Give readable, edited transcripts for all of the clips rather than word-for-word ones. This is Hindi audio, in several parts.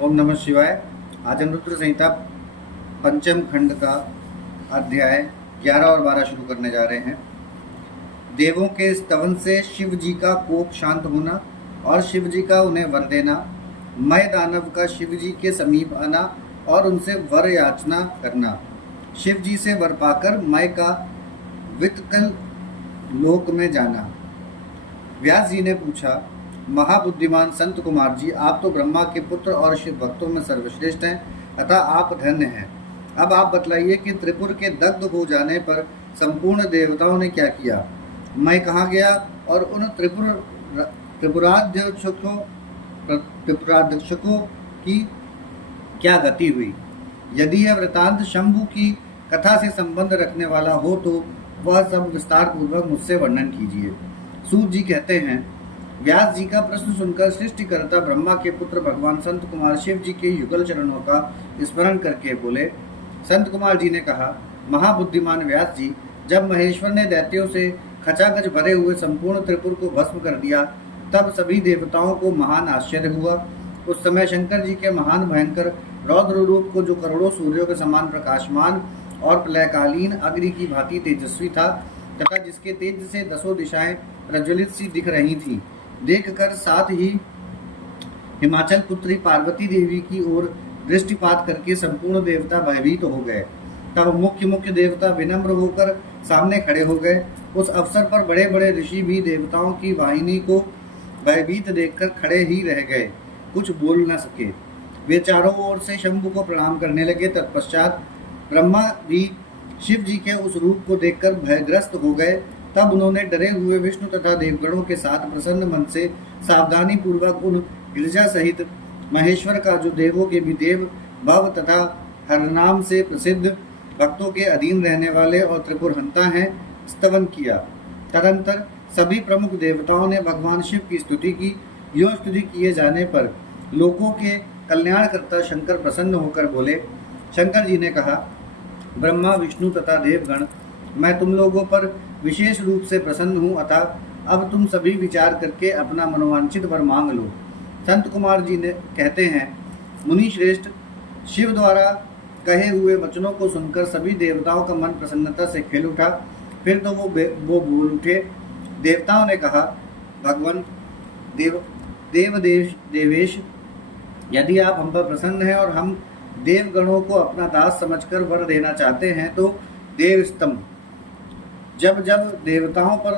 ओम नमः शिवाय। आज हम रुद्र संहिता पंचम खंड का अध्याय 11 और 12 शुरू करने जा रहे हैं। देवों के स्तवन से शिव जी का कोप शांत होना और शिव जी का उन्हें वर देना, मय दानव का शिव जी के समीप आना और उनसे वर याचना करना, शिव जी से वर पाकर मय का वितकल लोक में जाना। व्यास जी ने पूछा, महाबुद्धिमान संत कुमार जी, आप तो ब्रह्मा के पुत्र और शिव भक्तों में सर्वश्रेष्ठ हैं, अतः आप धन्य हैं। अब आप बतलाइए कि त्रिपुर के दग्ध हो जाने पर संपूर्ण देवताओं ने क्या किया, मैं कहाँ गया और उन त्रिपुराध्यक्षों की क्या गति हुई। यदि यह वृतांत शंभु की कथा से संबंध रखने वाला हो तो वह सब विस्तार पूर्वक मुझसे वर्णन कीजिए। सूत जी कहते हैं, व्यास जी का प्रश्न सुनकर सृष्टिकर्ता ब्रह्मा के पुत्र भगवान संत कुमार शिव जी के युगल चरणों का स्मरण करके बोले। संत कुमार जी ने कहा, महाबुद्धिमान व्यास जी, जब महेश्वर ने दैत्यों से खचाखच भरे हुए संपूर्ण त्रिपुर को भस्म कर दिया, तब सभी देवताओं को महान आश्चर्य हुआ। उस समय शंकर जी के महान भयंकर रौद्र रूप को, जो करोड़ों सूर्यों के समान प्रकाशमान और प्रलयकालीन अग्नि की भांति तेजस्वी था तथा जिसके तेज से दसों दिशाएं प्रज्वलित सी दिख रही थीं, देखकर साथ ही हिमाचल पुत्री पार्वती देवी की ओर दृष्टिपात करके संपूर्ण देवता भयभीत हो गए। तब मुख्य मुख्य देवता विनम्र होकर सामने खड़े हो गए। उस अवसर पर बड़े बड़े ऋषि भी देवताओं की वाहिनी को भयभीत देखकर खड़े ही रह गए, कुछ बोल न सके। वे चारों ओर से शंभु को प्रणाम करने लगे। तत्पश्चात ब्रह्मा भी शिव जी के उस रूप को देखकर भयग्रस्त हो गए। तब उन्होंने डरे हुए विष्णु तथा देवगणों के साथ प्रसन्न मन से सावधानी पूर्वक उन गिरिजा सहित महेश्वर का, जो देवों के भी देव भव तथा हरनाम से प्रसिद्ध, भक्तों के अधीन रहने वाले और त्रिपुरहंता हैं, स्तवन किया। तदंतर सभी प्रमुख देवताओं ने भगवान शिव की स्तुति की। यो स्तुति किए जाने पर लोकों के कल्याणकर्ता शंकर प्रसन्न होकर बोले। शंकर जी ने कहा, ब्रह्मा विष्णु तथा देवगण, मैं तुम लोगों पर विशेष रूप से प्रसन्न हूँ, अतः अब तुम सभी विचार करके अपना मनोवांछित वर मांग लो। संत कुमार जी ने कहते हैं, मुनि श्रेष्ठ, शिव द्वारा कहे हुए वचनों को सुनकर सभी देवताओं का मन प्रसन्नता से खिल उठा। फिर तो वो बोल उठे। देवताओं ने कहा, भगवान देवेश, यदि आप हम पर प्रसन्न हैं और हम देवगणों को अपना दास समझकर वर देना चाहते हैं तो देव स्तंभ, जब जब देवताओं पर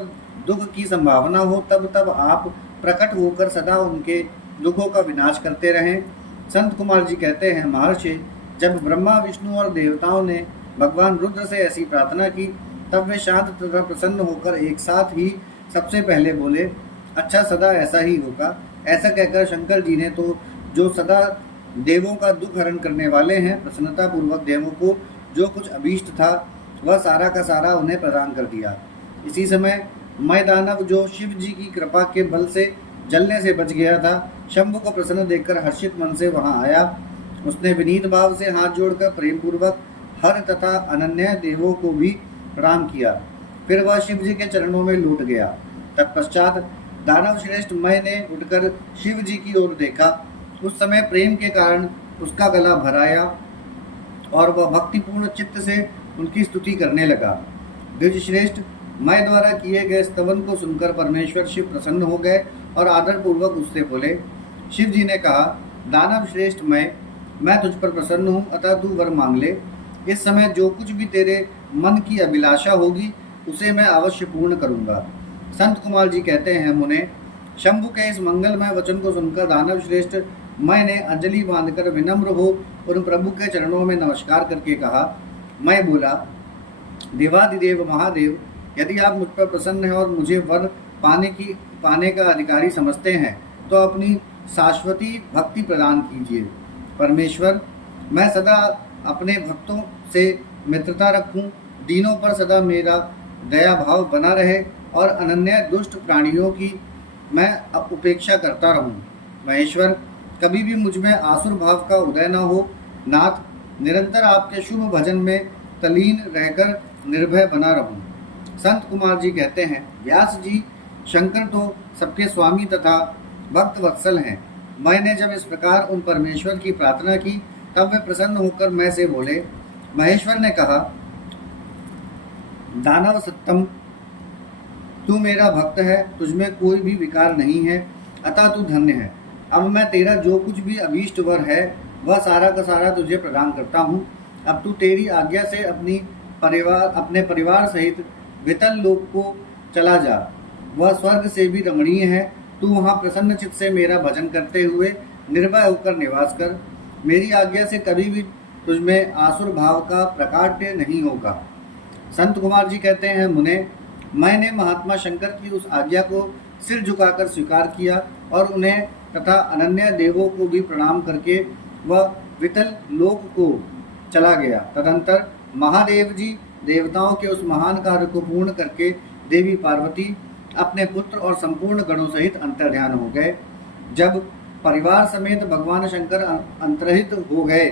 दुख की संभावना हो तब तब आप प्रकट होकर सदा उनके दुखों का विनाश करते रहें। संत कुमार जी कहते हैं, महर्षि, जब ब्रह्मा विष्णु और देवताओं ने भगवान रुद्र से ऐसी प्रार्थना की, तब वे शांत तथा प्रसन्न होकर एक साथ ही सबसे पहले बोले, अच्छा, सदा ऐसा ही होगा। ऐसा कहकर शंकर जी ने तो जो सदा देवों का दुख हरण करने वाले हैं, प्रसन्नता पूर्वक देवों को जो कुछ अभीष्ट था वह सारा का सारा उन्हें प्रदान कर दिया। इसी समय मय दानव, जो शिव जी की कृपा के बल से जलने से बच गया था, शंभु को प्रसन्न देखकर हर्षित मन से वहां आया। उसने विनीत भाव से हाथ जोड़कर प्रेम पूर्वक हर तथा अनन्य देवों को भी प्रणाम किया। फिर वह शिव जी के चरणों में लौट गया। तत्पश्चात दानव श्रेष्ठ मय ने उठकर शिव जी की ओर देखा। उस समय प्रेम के कारण उसका गला भराया और वह भक्तिपूर्ण चित्त से उनकी स्तुति करने लगा। द्विज श्रेष्ठ, मय द्वारा किए गए स्तवन को सुनकर परमेश्वर शिव प्रसन्न हो गए और आदर पूर्वक उससे बोले। शिव जी ने कहा, दानव श्रेष्ठ मैं तुझ पर प्रसन्न हूँ, अतः तू वर मांग ले। इस समय जो कुछ भी तेरे मन की अभिलाषा होगी उसे मैं अवश्य पूर्ण करूँगा। संत कुमार जी कहते हैं, मुने, शंभु के इस मंगलमय वचन को सुनकर दानव श्रेष्ठ मैंने अंजलि बांधकर विनम्र हो उन प्रभु के चरणों में नमस्कार करके कहा। मैं बोला, देवादिदेव महादेव, यदि आप मुझ पर प्रसन्न हैं और मुझे वर पाने का अधिकारी समझते हैं तो अपनी शाश्वती भक्ति प्रदान कीजिए। परमेश्वर, मैं सदा अपने भक्तों से मित्रता रखूं, दीनों पर सदा मेरा दया भाव बना रहे और अनन्य दुष्ट प्राणियों की मैं उपेक्षा करता रहूं। महेश्वर, कभी भी मुझ में आसुर भाव का उदय न हो। नाथ, निरंतर आपके शुभ भजन में तलीन रहकर निर्भय बना रहूं। संत कुमार जी कहते हैं, व्यास जी, शंकर तो सबके स्वामी तथा भक्त वत्सल हैं, मैंने जब इस प्रकार उन परमेश्वर की प्रार्थना की तब वे प्रसन्न होकर मैं से बोले। महेश्वर ने कहा, दानव सत्तम, तू मेरा भक्त है, तुझमें कोई भी विकार नहीं है, अतः तू धन्य है। अब मैं तेरा जो कुछ भी अभीष्ट वर है वह सारा का सारा तुझे प्रदान करता हूँ। अब तू तेरी आज्ञा से अपने परिवार सहित वितल लोक को चला जा, वह स्वर्ग से भी रमणीय है। तू वहाँ प्रसन्न चित्त से मेरा भजन करते हुए निर्भय होकर निवास कर। मेरी आज्ञा से कभी भी तुझमें आसुर भाव का प्रकाट्य नहीं होगा। संत कुमार जी कहते हैं, मुने, मैंने महात्मा शंकर की उस आज्ञा को सिर झुकाकर स्वीकार किया और उन्हें तथा अनन्य देवों को भी प्रणाम करके वह वितल लोक को चला गया। तदंतर महादेव जी देवताओं के उस महान कार्य को पूर्ण करके देवी पार्वती अपने पुत्र और संपूर्ण गणों सहित अंतर्ध्यान हो गए। जब परिवार समेत भगवान शंकर अंतर्हित हो गए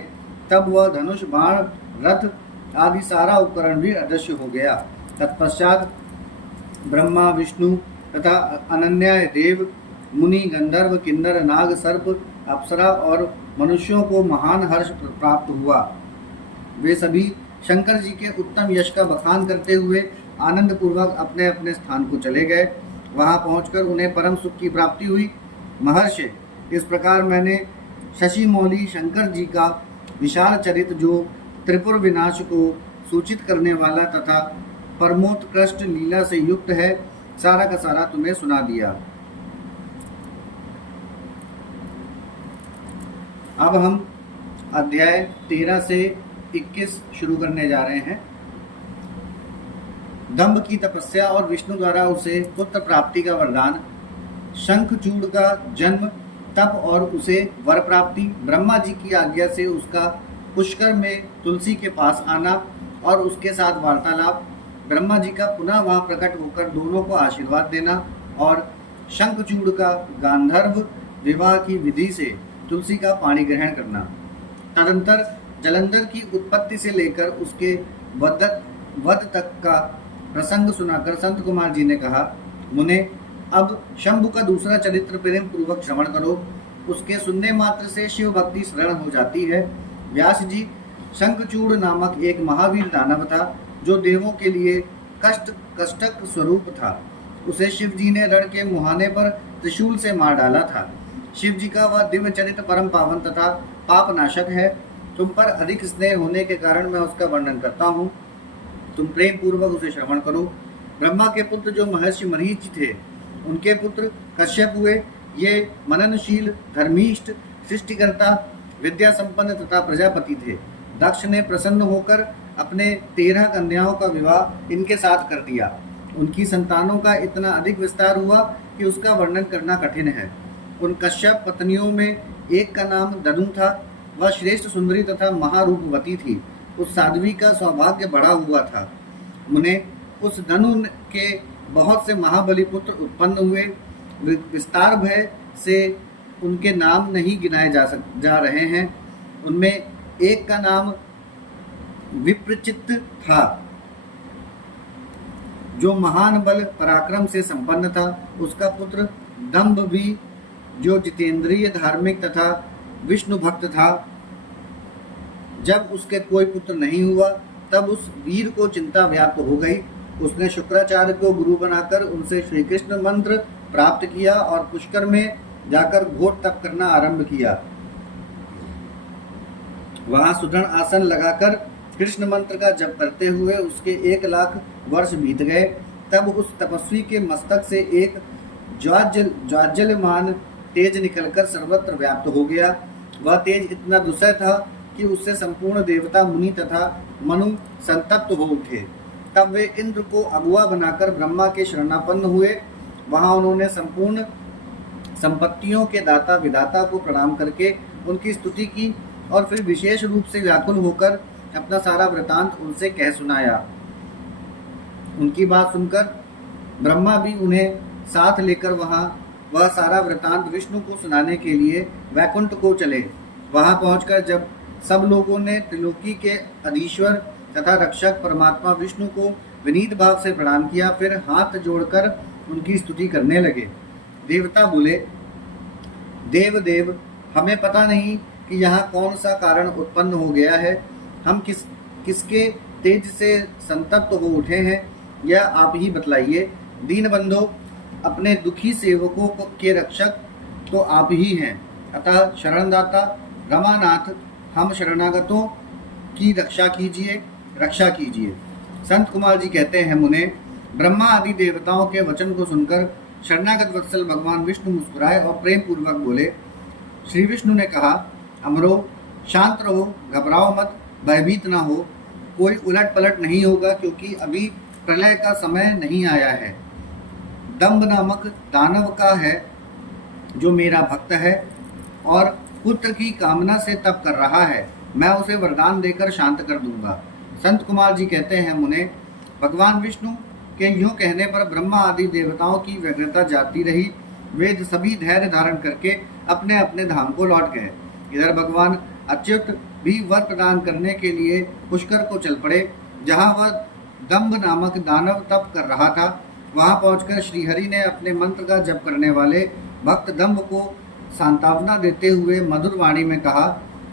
तब वह धनुष, बाण, रथ आदि सारा उपकरण भी अदृश्य हो गया। तत्पश्चात ब्रह्मा, विष्णु तथा अनन्याय देव, मुनि, गंधर्व, किन्नर, नाग, सर्प, अप्सरा और मनुष्यों को महान हर्ष प्राप्त हुआ। वे सभी शंकर जी के उत्तम यश का बखान करते हुए आनंद पूर्वक अपने अपने स्थान को चले गए। वहां पहुंचकर उन्हें परम सुख की प्राप्ति हुई। महर्षि, इस प्रकार मैंने शशि मौली शंकर जी का विशाल चरित्र, जो त्रिपुर विनाश को सूचित करने वाला तथा परमोत्कृष्ट लीला से युक्त है, सारा का सारा तुम्हें सुना दिया। अब हम अध्याय 13 से 21 शुरू करने जा रहे हैं। दंभ की तपस्या और विष्णु द्वारा उसे पुत्र प्राप्ति का वरदान, शंखचूड़ का जन्म, तप और उसे वर प्राप्ति, ब्रह्मा जी की आज्ञा से उसका पुष्कर में तुलसी के पास आना और उसके साथ वार्तालाप, ब्रह्मा जी का पुनः वहां प्रकट होकर दोनों को आशीर्वाद देना और शंखचूड़ का गांधर्व विवाह की विधि से तुलसी का पानी ग्रहण करना। तदंतर जलंधर की उत्पत्ति से लेकर उसके वध तक का प्रसंग सुनाकर संत कुमार जी ने कहा, मुने, अब शंभु का दूसरा चरित्र प्रेम पूर्वक श्रवण करो। उसके सुनने मात्र से शिव भक्ति शरण हो जाती है। व्यास जी, शंखचूड़ नामक एक महावीर दानव था जो देवों के लिए कष्टक स्वरूप था। उसे शिव जी ने रण के मुहाने पर त्रिशूल से मार डाला था। शिव जी का वह दिव्य चरित्र परम पावन तथा पाप नाशक है। तुम पर अधिक स्नेह होने के कारण मैं उसका वर्णन करता हूँ, तुम प्रेम पूर्वक उसे श्रवण करो। ब्रह्मा के पुत्र जो महर्षि मरीचि थे, उनके पुत्र कश्यप हुए। ये मननशील, धर्मिष्ठ, सृष्टिकर्ता, विद्या संपन्न तथा प्रजापति थे। दक्ष ने प्रसन्न होकर अपने 13 कन्याओं का विवाह इनके साथ कर दिया। उनकी संतानों का इतना अधिक विस्तार हुआ कि उसका वर्णन करना कठिन है। उन कश्यप पत्नियों में एक का नाम दनु था। वह श्रेष्ठ सुंदरी तथा महारूपवती थी। उस साध्वी का सौभाग्य बढ़ा हुआ था। मुने, उस दनु के बहुत से महाबली पुत्र उत्पन्न हुए। विस्तार भय से उनके नाम नहीं गिनाए जा रहे हैं। उनमें एक का नाम विप्रचित्त था, जो महान बल पराक्रम से संपन्न था। उसका पुत्र दंभ भी, जो जितेंद्रिय, धार्मिक तथा विष्णु भक्त था। जब उसके कोई पुत्र नहीं हुआ तब उस वीर को चिंता व्याप्त हो गई। उसने शुक्राचार्य को गुरु बनाकर उनसे श्री कृष्ण मंत्र प्राप्त किया और पुष्कर में जाकर घोर तप करना आरंभ किया। वहां सुदृढ़ आसन लगाकर कृष्ण मंत्र का जप करते हुए उसके 1 लाख वर्ष बीत गए। तब उस तपस्वी के मस्तक से एक ज्वाज्वल्यमान तेज निकलकर सर्वत्र व्याप्त हो गया। वह तेज इतना दुस्सह था कि उससे संपूर्ण देवता, मुनि तथा मनु संतप्त हो उठे। तब वे इंद्र को अगुआ बनाकर ब्रह्मा के शरणापन्न हुए। वहां उन्होंने संपूर्ण संपत्तियों के दाता विधाता को प्रणाम करके उनकी स्तुति की और फिर विशेष रूप से व्याकुल होकर अपना सारा वृतांत उनसे कह सुनाया। उनकी बात सुनकर ब्रह्मा भी उन्हें साथ लेकर वह सारा वृतांत विष्णु को सुनाने के लिए वैकुंठ को चले। वहां पहुंचकर जब सब लोगों ने त्रिलोकी के अधीश्वर तथा रक्षक परमात्मा विष्णु को विनीत भाव से प्रणाम किया, फिर हाथ जोड़कर उनकी स्तुति करने लगे। देवता बोले, देव देव, हमें पता नहीं कि यहाँ कौन सा कारण उत्पन्न हो गया है। हम किसके तेज से संतप्त हो उठे हैं, यह आप ही बतलाइए। दीनबंधो, अपने दुखी सेवकों के रक्षक तो आप ही हैं, अतः शरणदाता रमानाथ, हम शरणागतों की रक्षा कीजिए। संत कुमार जी कहते हैं, मुने, ब्रह्मा आदि देवताओं के वचन को सुनकर शरणागत वत्सल भगवान विष्णु मुस्कुराए और प्रेम पूर्वक बोले। श्री विष्णु ने कहा, अमरो, शांत रहो, घबराओ मत, भयभीत ना हो। कोई उलट पलट नहीं होगा, क्योंकि अभी प्रलय का समय नहीं आया है। दंभ नामक दानव का है जो मेरा भक्त है और पुत्र की कामना से तप कर रहा है। मैं उसे वरदान देकर शांत कर दूंगा। संत कुमार जी कहते हैं, मुने, भगवान विष्णु के यूं कहने पर ब्रह्मा आदि देवताओं की व्यग्रता जाती रही। वे सभी धैर्य धारण करके अपने अपने धाम को लौट गए। इधर भगवान अच्युत भी वर प्रदान करने के लिए पुष्कर को चल पड़े, जहाँ वह दंभ नामक दानव तप कर रहा था। वहां पहुंचकर श्रीहरि ने अपने मंत्र का जप करने वाले भक्त दंभ को सांत्वना देते हुए मधुर वाणी में कहा,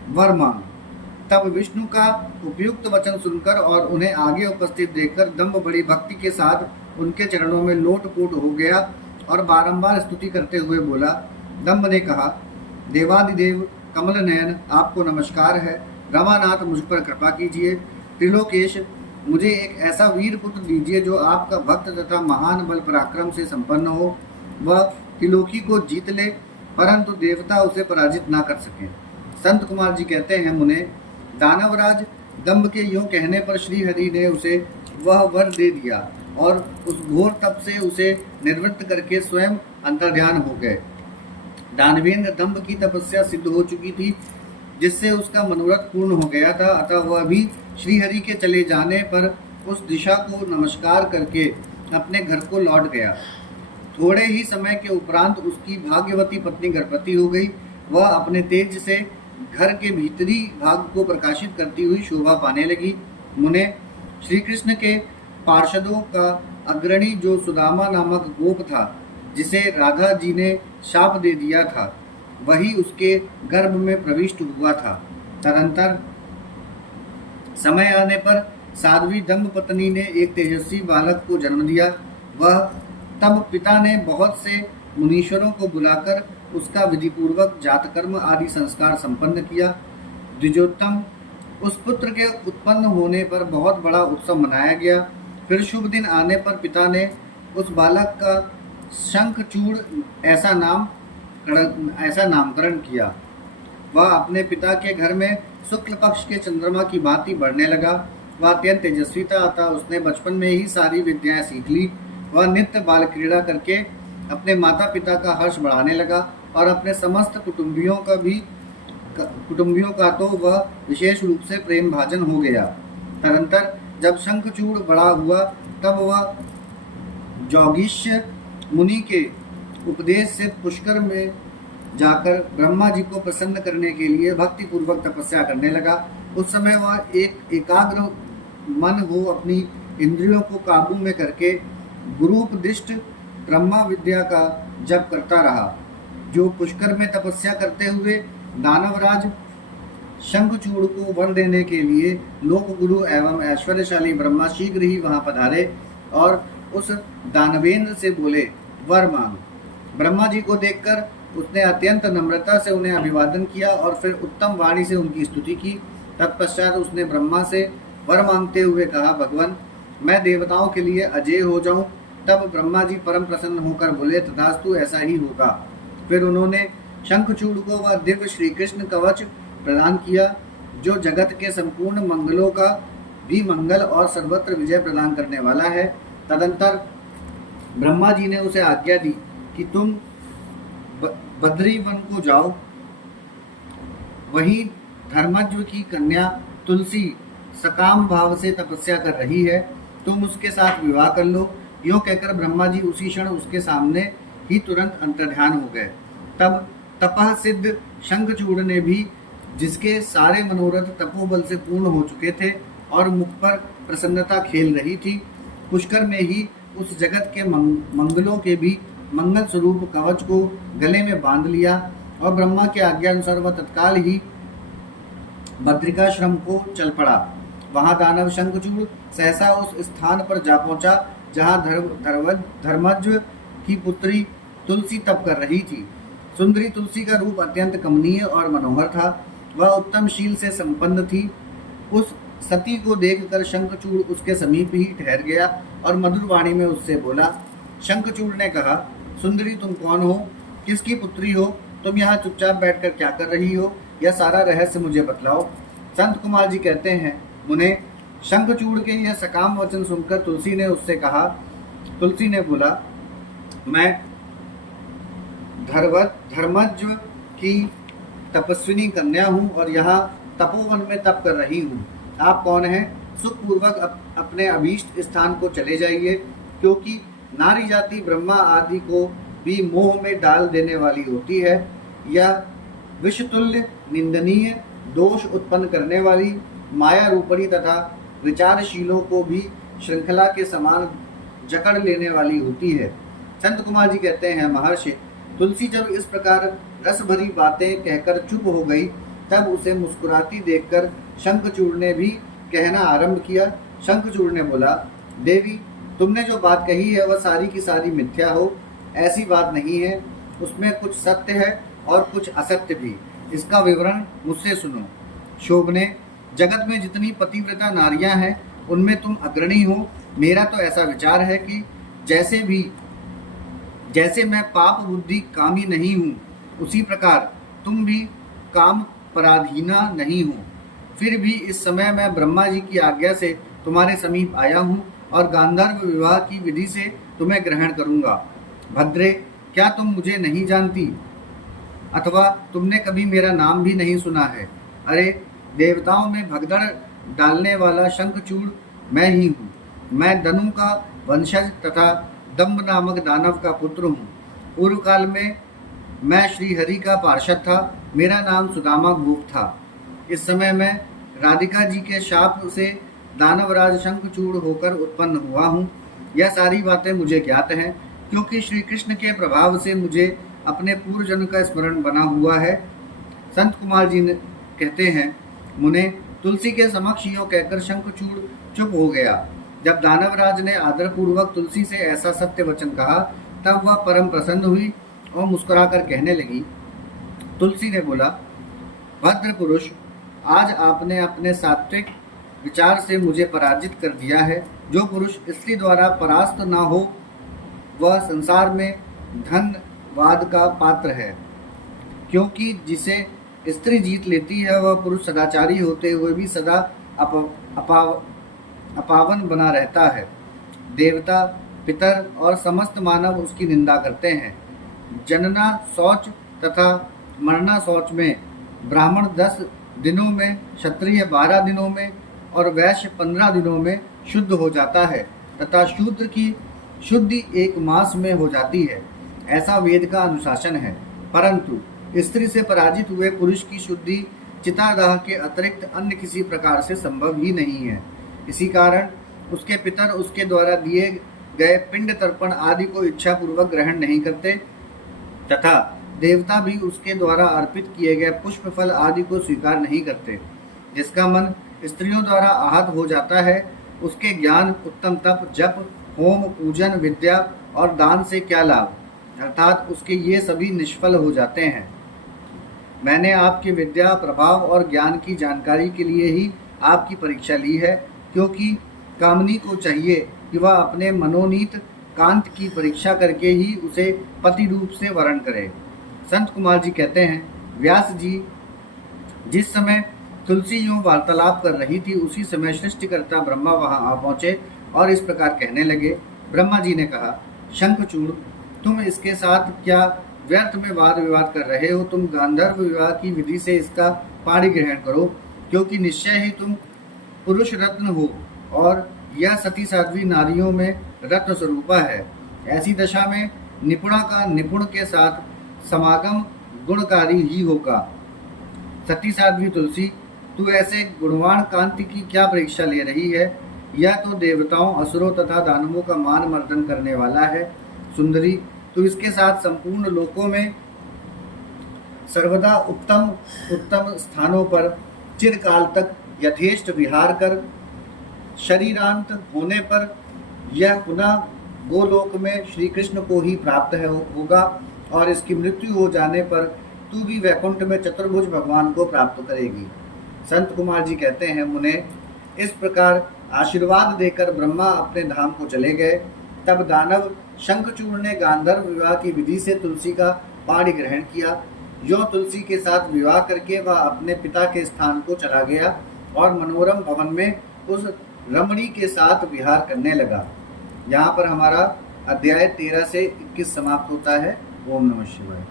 वर मांग। तब विष्णु का उपयुक्त वचन सुनकर और उन्हें आगे उपस्थित देखकर दंभ बड़ी भक्ति के साथ उनके चरणों में लोटपोट हो गया और बारंबार स्तुति करते हुए बोला। दंभ ने कहा, देवादिदेव कमल नयन, आपको नमस्कार है। रमानाथ, मुझ पर कृपा कीजिए। त्रिलोकेश, मुझे एक ऐसा वीर पुत्र दीजिए जो आपका भक्त तथा महान बल पराक्रम से संपन्न हो। वह त्रिलोकी को जीत ले, परंतु देवता उसे पराजित ना कर सके। संत कुमार जी कहते हैं, मुने, दानवराज दंभ के यूं कहने पर श्री हरि ने उसे वह वर दे दिया और उस घोर तप से उसे निवृत्त करके स्वयं अंतर्ध्यान हो गए। दानवेंद्र दंभ की तपस्या सिद्ध हो चुकी थी, जिससे उसका मनोरथ पूर्ण हो गया था। अतः वह भी श्रीहरि के चले जाने पर उस दिशा को नमस्कार करके अपने घर को लौट गया। थोड़े ही समय के उपरांत उसकी भाग्यवती पत्नी गर्भवती हो गई। वह अपने तेज से घर के भीतरी भाग को प्रकाशित करती हुई शोभा पाने लगी। मुने, श्री कृष्ण के पार्षदों का अग्रणी जो सुदामा नामक गोप था, जिसे राधा जी ने शाप दे दिया था, वही उसके गर्भ में प्रविष्ट हुआ था। तदंतर समय आने पर साध्वी दंभ पत्नी ने एक तेजस्वी बालक को जन्म दिया। वह तब पिता ने बहुत से मुनीश्वरों को बुलाकर उसका विधिपूर्वक जातकर्म आदि संस्कार संपन्न किया। द्विजोत्तम, उस पुत्र के उत्पन्न होने पर बहुत बड़ा उत्सव मनाया गया। फिर शुभ दिन आने पर पिता ने उस बालक का शंखचूड़ ऐसा नामकरण किया। वह अपने पिता के घर में शुक्ल पक्ष के चंद्रमा की भांति बढ़ने लगा। वह अत्यंत तेजस्वी था, अतः उसने बचपन में ही सारी विद्याएं सीख ली। वह नित्य बाल क्रीड़ा करके अपने माता पिता का हर्ष बढ़ाने लगा और अपने समस्त कुटुंबियों का तो वह विशेष रूप से प्रेम भाजन हो गया। तदंतर जब शंखचूड़ बड़ा हुआ, तब वह जोगिष्य मुनि के उपदेश से पुष्कर में जाकर ब्रह्मा जी को प्रसन्न करने के लिए भक्ति पूर्वक तपस्या करने लगा। उस समय वह एक एकाग्र मन हो अपनी इंद्रियों को काबू में करके गुरुपदिष्ट ब्रह्मा विद्या का जप करता रहा। जो पुष्कर में तपस्या करते हुए दानवराज शंखचूड़ को वर देने के लिए लोक गुरु एवं ऐश्वर्यशाली ब्रह्मा शीघ्र ही वहां पधारे और उस दानवेंद्र से बोले, वर मांग। ब्रह्मा जी को देखकर उसने अत्यंत नम्रता से उन्हें अभिवादन किया और फिर उत्तम वाणी से उनकी स्तुति की। तत्पश्चात उसने ब्रह्मा से वर मांगते हुए कहा, भगवान, मैं देवताओं के लिए अजेय हो जाऊं। तब ब्रह्मा जी परम प्रसन्न होकर बोले, तथास्तु, ऐसा ही होगा। फिर उन्होंने शंखचूड़ को वह दिव्य श्री कृष्ण कवच प्रदान किया, जो जगत के संपूर्ण मंगलों का भी मंगल और सर्वत्र विजय प्रदान करने वाला है। तदंतर ब्रह्मा जी ने उसे आज्ञा दी कि तुम बद्री वन को जाओ। वहीं धर्मज्व की कन्या तुलसी सकाम भाव से तपस्या कर रही है, तुम उसके साथ विवाह कर लो। यूं कहकर ब्रह्मा जी उसी क्षण उसके सामने ही तुरंत अंतर्ध्यान हो गए। तब तपः सिद्ध शंखचूड़ ने भी, जिसके सारे मनोरथ तपोबल से पूर्ण हो चुके थे और मुख पर प्रसन्नता खेल रही थी, पुष्कर में ही उस जगत के मंगलों के भी मंगल स्वरूप कवच को गले में बांध लिया और ब्रह्मा के आज्ञा अनुसार वह तत्काल ही बद्रिकाश्रम को चल पड़ा। वहां दानव शंखचूड़ सहसा उस स्थान पर जा पहुंचा जहां धर्मध्वज की पुत्री तुलसी तप कर रही थी। सुंदरी तुलसी का रूप अत्यंत कमनीय और मनोहर था। वह उत्तम शील से संपन्न थी। उस सती को देखकर शंखचूड़ उसके समीप ही ठहर गया और मधुर वाणी में उससे बोला। शंखचूड़ ने कहा, सुंदरी तुम कौन हो, किसकी पुत्री हो, तुम यहाँ चुपचाप बैठकर क्या कर रही हो, यह सारा रहस्य मुझे बतलाओ। संत कुमार जी कहते हैं, मुने, शंखचूड़ के यह सकाम वचन सुनकर तुलसी ने बोला, मैं धर्मज्व की तपस्विनी कन्या हूँ और यहाँ तपोवन में तप कर रही हूँ। आप कौन हैं? सुखपूर्वक अपने अभीष्ट स्थान को चले जाइए, क्योंकि नारी जाति ब्रह्मा आदि को भी मोह में डाल देने वाली होती है। यह विषतुल्य निंदनीय दोष उत्पन्न करने वाली माया रूपणी तथा विचारशीलों को भी श्रृंखला के समान जकड़ लेने वाली होती है। संत कुमार जी कहते हैं, महर्षि, तुलसी जब इस प्रकार रस भरी बातें कहकर चुप हो गई, तब उसे मुस्कुराती देखकर शंखचूड़ ने भी कहना आरंभ किया। शंखचूड़ ने बोला, देवी, तुमने जो बात कही है वह सारी की सारी मिथ्या हो। ऐसी बात नहीं है, उसमें कुछ सत्य है और कुछ असत्य भी। इसका विवरण मुझसे सुनो। शोभने, जगत में जितनी पतिव्रता नारियां हैं उनमें तुम अग्रणी हो। मेरा तो ऐसा विचार है कि जैसे मैं पाप बुद्धि कामी नहीं हूँ, उसी प्रकार तुम भी काम पराधीना नहीं हो। फिर भी इस समय मैं ब्रह्मा जी की आज्ञा से तुम्हारे समीप आया हूँ और गांधर्व विवाह की विधि से तुम्हें ग्रहण करूँगा। भद्रे, क्या तुम मुझे नहीं जानती अथवा तुमने कभी मेरा नाम भी नहीं सुना है? अरे, देवताओं में भगदड़ डालने वाला शंखचूड़ मैं ही हूँ। मैं दनु का वंशज तथा दम्भ नामक दानव का पुत्र हूँ। पूर्व काल में मैं श्रीहरि का पार्षद था। मेरा नाम सुदामा गोप था। इस समय मैं राधिका जी के शाप से दानवराज शंखचूड़ होकर उत्पन्न हुआ हूँ। यह सारी बातें मुझे ज्ञात हैं, क्योंकि श्री कृष्ण के प्रभाव से मुझे अपने पूर्व जन्म का स्मरण बना हुआ है। संत कुमार जी कहते हैं, मुने, तुलसी के समक्ष यूं कहकर शंखचूड़ चुप हो गया। जब दानवराज ने आदरपूर्वक तुलसी से ऐसा सत्य वचन कहा, तब वह परम प्रसन्न हुई और मुस्कुराकर कहने लगी। तुलसी ने बोला, भद्र पुरुष, आज आपने अपने सात्विक विचार से मुझे पराजित कर दिया है। जो पुरुष स्त्री द्वारा परास्त ना हो, वह संसार में धनवाद का पात्र है, क्योंकि जिसे स्त्री जीत लेती है वह पुरुष सदाचारी होते हुए भी सदा अपावन बना रहता है। देवता, पितर और समस्त मानव उसकी निंदा करते हैं। जनना शौच तथा मरना शौच में ब्राह्मण 10 दिनों में, क्षत्रिय 12 दिनों में और वैश्य 15 दिनों में शुद्ध हो जाता है तथा शूद्र की शुद्धि 1 मास में हो जाती है। ऐसा वेद का अनुशासन है। परंतु स्त्री से पराजित हुए पुरुष की शुद्धि चितादाह के अतिरिक्त अन्य किसी प्रकार से संभव ही नहीं है। इसी कारण उसके पितर उसके द्वारा दिए गए पिंड तर्पण आदि को इच्छा पूर्वक ग्रहण नहीं करते तथा देवता भी उसके द्वारा अर्पित किए गए पुष्प फल आदि को स्वीकार नहीं करते। जिसका मन स्त्रियों द्वारा आहत हो जाता है, उसके ज्ञान, उत्तम तप, जप, होम, पूजन, विद्या और दान से क्या लाभ, अर्थात उसके ये सभी निष्फल हो जाते हैं। मैंने आपकी विद्या, प्रभाव और ज्ञान की जानकारी के लिए ही आपकी परीक्षा ली है, क्योंकि कामनी को चाहिए कि वह अपने मनोनीत कांत की परीक्षा करके ही उसे पति रूप से वरण करे। संत कुमार जी कहते हैं, व्यास जी, जिस समय तुलसी यूं वार्तालाप कर रही थी, उसी समय सृष्टिकर्ता ब्रह्मा वहां आ पहुंचे और इस प्रकार कहने लगे। ब्रह्मा जी ने कहा, शंखचूड़, तुम इसके साथ क्या व्यर्थ में वाद विवाद कर रहे हो? तुम गांधर्व विवाह की विधि से इसका पाणी ग्रहण करो, क्योंकि निश्चय ही तुम पुरुष रत्न हो और यह सती साध्वी नारियों में रत्न स्वरूपा है। ऐसी दशा में निपुणा का निपुण के साथ समागम गुणकारी ही होगा। सती साध्वी तुलसी, तू ऐसे गुणवान कांति की क्या परीक्षा ले रही है? यह तो देवताओं, असुरों तथा दानवों का मान मर्दन करने वाला है। सुंदरी, तू इसके साथ संपूर्ण लोकों में सर्वदा उत्तम उत्तम स्थानों पर चिरकाल तक यथेष्ट विहार कर शरीरांत होने पर यह पुनः गोलोक में श्री कृष्ण को ही प्राप्त होगा, और इसकी मृत्यु हो जाने पर तू भी वैकुंठ में चतुर्भुज भगवान को प्राप्त करेगी। संत कुमार जी कहते हैं, मुने इस प्रकार आशीर्वाद देकर ब्रह्मा अपने धाम को चले गए। तब दानव शंखचूड़ ने गांधर्व विवाह की विधि से तुलसी का पाणी ग्रहण किया। यो तुलसी के साथ विवाह करके वह अपने पिता के स्थान को चला गया और मनोरम भवन में उस रमणी के साथ विहार करने लगा। यहाँ पर हमारा अध्याय 13 से 21 समाप्त होता है। ओम नमः शिवाय।